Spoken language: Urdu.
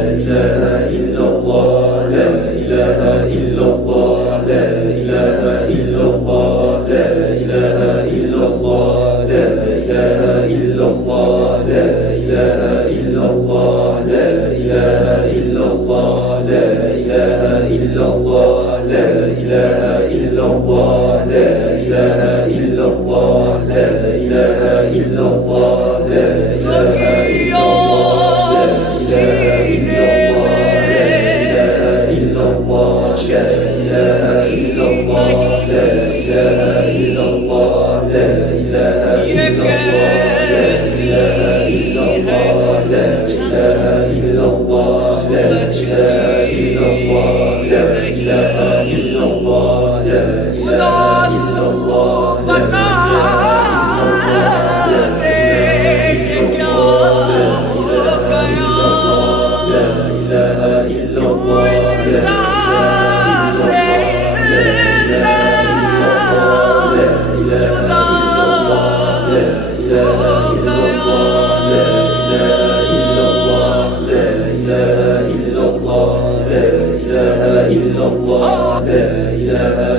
إله إلا الله لا إله إلا الله لا إله إلا الله لا إله إلا الله لا إله إلا الله لا إله إلا الله لا إله إلا الله لا إله إلا الله لا إله إلا الله لا إله إلا الله لا إله إلا الله لا إله إلا لا إله